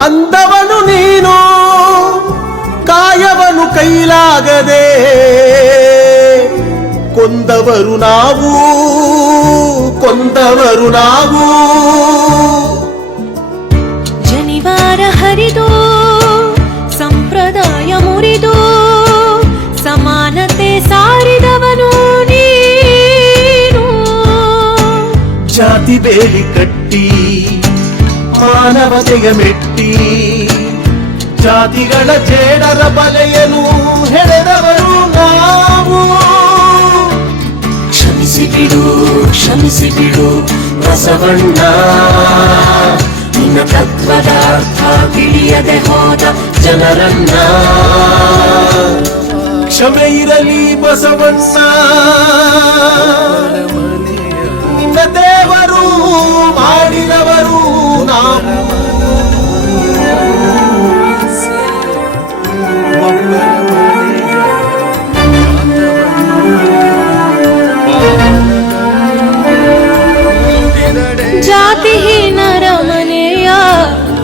ಅಂದವನು ನೀನು ಕಾಯವನು ಕೈಲಾಗದೆ ಕೊಂದವರು ನಾವು ಕೊಂದವರು ನಾವು ಜನಿವಾರ ಹರಿದು ಸಂಪ್ರದಾಯ ಮುರಿದು ಸಮಾನತೆ ಸಾರಿದವನು ನೀನು ಜಾತಿ ಬೇಲಿ ಕಟ್ಟಿ ಮಾನವತೆಯ ಮೆಟ್ಟಿ. ಜಾತಿಗಳ ಜೇಡರ ಬಲೆಯನು ಹೆಡೆದವರು ನಾವು. ಕ್ಷಮಿಸಿ ಬಿಡು ಕ್ಷಮಿಸಿ ಬಿಡು ಬಸವಣ್ಣ. ನಿನ್ನ ತತ್ವದ ಅರ್ಥ ತಿಳಿಯದೆ ಹೋದ ಜನರನ್ನ. ಕ್ಷಮೆ ಇರಲಿ ಬಸವಣ್ಣ. ನಿನ್ನ ದೇವರು ಮಾಡಿದವರು ನಾವು ಜಾತಿಹೀನರ ಮನೆಯ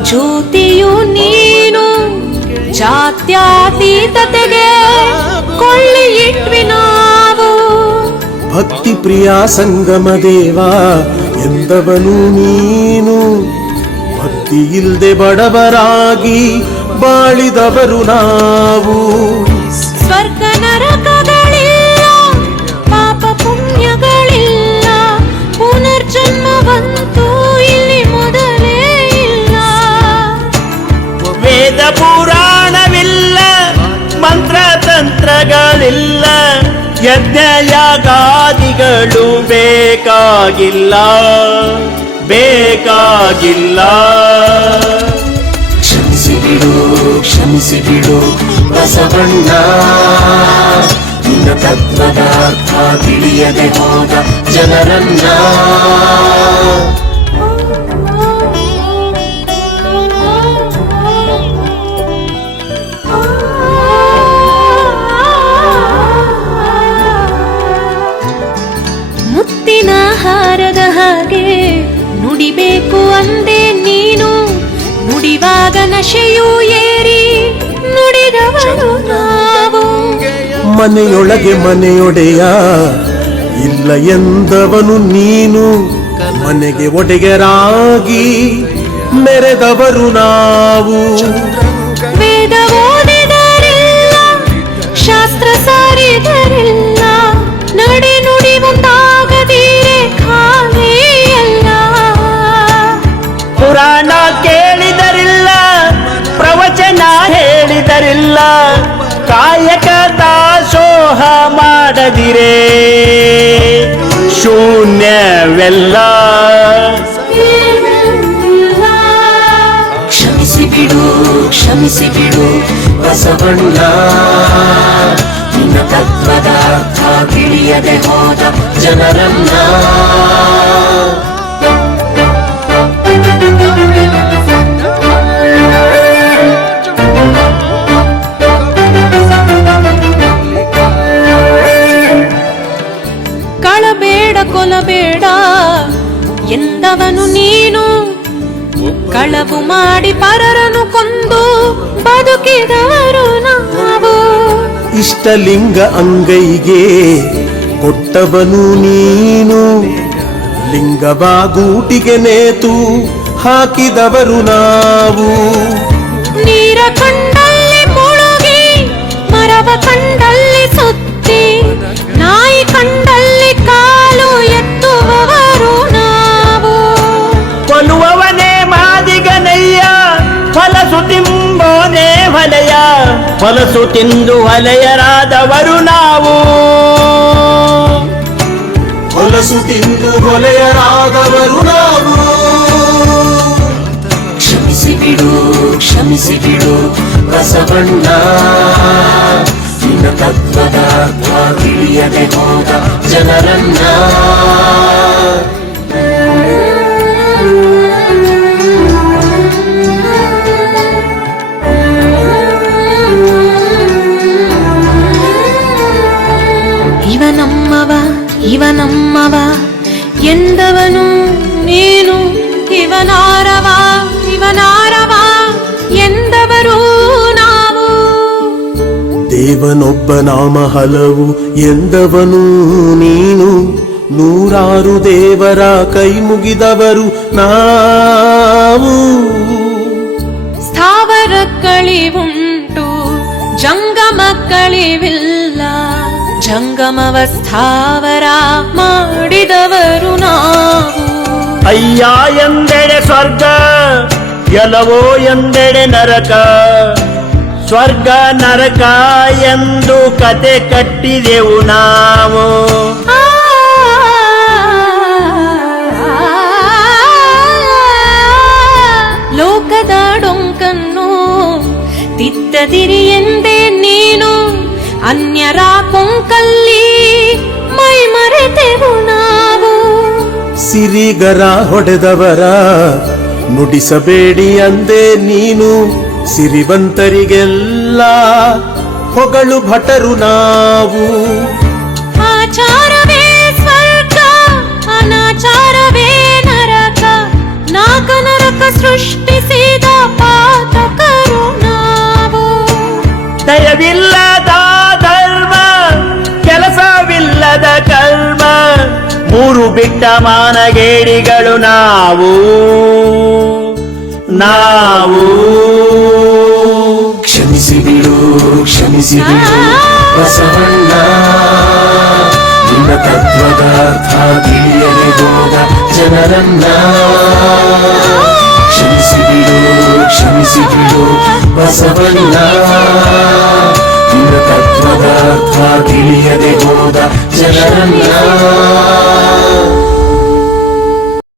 ಜ್ಯೋತಿಯು ನೀನು ಜಾತ್ಯಾತೀತತೆಗೆ ಕೊಳ್ಳಿ ಇಟ್ವಿ ನಾವು. ಭಕ್ತಿ ಪ್ರಿಯ ಸಂಗಮ ದೇವ ಎಂದವನು ನೀನು. ಭಕ್ತಿ ಇಲ್ದೆ ಬಡವರಾಗಿ ಬಾಳಿದವರು ನಾವು. ಸ್ವರ್ಗ ನರಕಗಳಿಲ್ಲ ಪಾಪ ಪುಣ್ಯಗಳಿಲ್ಲ ಪುನರ್ಜನ್ಮವಂತೂ ಇಲ್ಲಿ ಮೊದಲೇ ಇಲ್ಲ. ವೇದ ಪುರಾಣವಿಲ್ಲ ಮಂತ್ರ ತಂತ್ರಗಳಿಲ್ಲ ಯಜ್ಞ ಯಾಗಾದಿಗಳು ಬೇಕಾಗಿಲ್ಲ. ಬೇಕಾಗಿಲ್ಲ. ಕ್ಷಮಿಸಿ ಬಿಡು ಕ್ಷಮಿಸಿ ಬಿಡು ಬಸವಣ್ಣ. ನಿನ್ನ ತತ್ವದ ತಿಳಿಯದೆ ಹೋದ ಜನರನ್ನ. ನುಡಿಬೇಕು ಅಂದೆ ನೀನು. ನುಡಿವಾಗ ನಶೆಯೂ ಏರಿ ನುಡಿದವರು ನಾವು. ಮನೆಯೊಳಗೆ ಮನೆಯೊಡೆಯ ಇಲ್ಲ ಎಂದವನು ನೀನು. ಮನೆಗೆ ಒಡೆಯರಾಗಿ ಮೆರೆದವರು ನಾವು. ವೇದ ಓದಿದರಿಲ್ಲ ಶಾಸ್ತ್ರ ಸಾರಿದರಿಲ್ಲ ಕಾಯಕ ದಾಸೋಹ ಮಾಡದಿರೇ. ಶೂನ್ಯವೆಲ್ಲ. ಕ್ಷಮಿಸಿ ಬಿಡು ಕ್ಷಮಿಸಿ ಬಿಡು ಬಸವಣ್ಣ. ನಿನ್ನ ತತ್ವದ ತಿಳಿಯದೆ ಹೋದ ಜನರನ್ನ. ಕೊಲಬೇಡ. ಎಂದವನು ನೀನು? ಕಳವು ಮಾಡಿ ಪರರನು ಕೊಂದು ಬದುಕಿದವರು ನಾವು. ಇಷ್ಟಲಿಂಗ ಅಂಗೈಗೆ ಕೊಟ್ಟವನು ನೀನು. ಲಿಂಗವಾಗೂಟಿಗೆ ನೇತು ಹಾಕಿದವರು ನಾವು. ನೀರ ಕಂಡಲ್ಲಿ ಮುಳುಗಿ ಮರವ ಕಂಡಲ್ಲಿ ಫಲಸು ತಿಂದು ಹೊಲೆಯರಾದವರು ನಾವು. ಹೊಲಸು ತಿಂದು ಹೊಲೆಯರಾದವರು ನಾವು. ಕ್ಷಮಿಸಿ ಬಿಡು ಕ್ಷಮಿಸಿ ಬಿಡು ಬಸವಣ್ಣ ನಿನ್ನ ತತ್ವದ ತಿಳಿಯದೆ ಹೋದ ಜನರನ್ನ. ದೇವನೊಬ್ಬ ನಾಮ ಹಲವು ಎಂದವನು ನೀನು. ನೂರಾರು ದೇವರ ಕೈ ಮುಗಿದವರು ನಾವು. ಜಂಗಮ ಕಳಿವಿಲ್ಲ. ಜಂಗಮವ ಸ್ಥಾವರ ಮಾಡಿದವರು ನಾವು. ಅಯ್ಯ ಎಂದೆಡೆ ಸ್ವರ್ಗ ಎಲವೋ ಎಂದೆಡೆ ನರಕ. ಸ್ವರ್ಗ ನರಕ ಎಂದು ಕತೆ ಕಟ್ಟಿದೆವು ನಾವು ಆ, ಲೋಕದ ಡೊಂಕನ್ನು ತಿದ್ದದಿರಿ ಎಂದೇ ನೀನು ಅನ್ಯರ ಕೊಂಕಲ್ಲಿ ಮೈ ಮರೆತೆವು ನಾವು ಸಿರಿಗರ ಹೊಡೆದವರ ನುಡಿಸಬೇಡಿ ಅಂದೆ ನೀನು ಸಿರಿವಂತರಿಗೆಲ್ಲ ಹೊಗಳು ಭಟರು ನಾವು. ಆಚಾರವೇ ಸ್ವರ್ಗ ಅನಾಚಾರವೇ ನರಕ ನಾಕ ನರಕ ಸೃಷ್ಟಿಸಿದ ಪಾತಕರು ನಾವು. ದಯವಿಲ್ಲದ ಧರ್ಮ ಕೆಲಸವಿಲ್ಲದ ಕರ್ಮ ಮೂರು ಬಿಟ್ಟ ಮಾನಗೇಡಿಗಳು ನಾವು. ನಾವು. ಕ್ಷಮಿಸಿ ಬಿಡು ಬಸವಣ್ಣ ನಿನ್ನ ತತ್ವದ ಅರ್ಥ ತಿಳಿಯದೆ ಹೋದ ಜನರನ್ನ ಕ್ಷಮಿಸಿ ಬಿಡು ಕ್ಷಮಿಸಿ ಬಿಡು ಬಸವಣ್ಣ ನಿನ್ನ ತತ್ವದ ಅರ್ಥ ತಿಳಿಯದೆ ಹೋದ ಜನರನ್ನ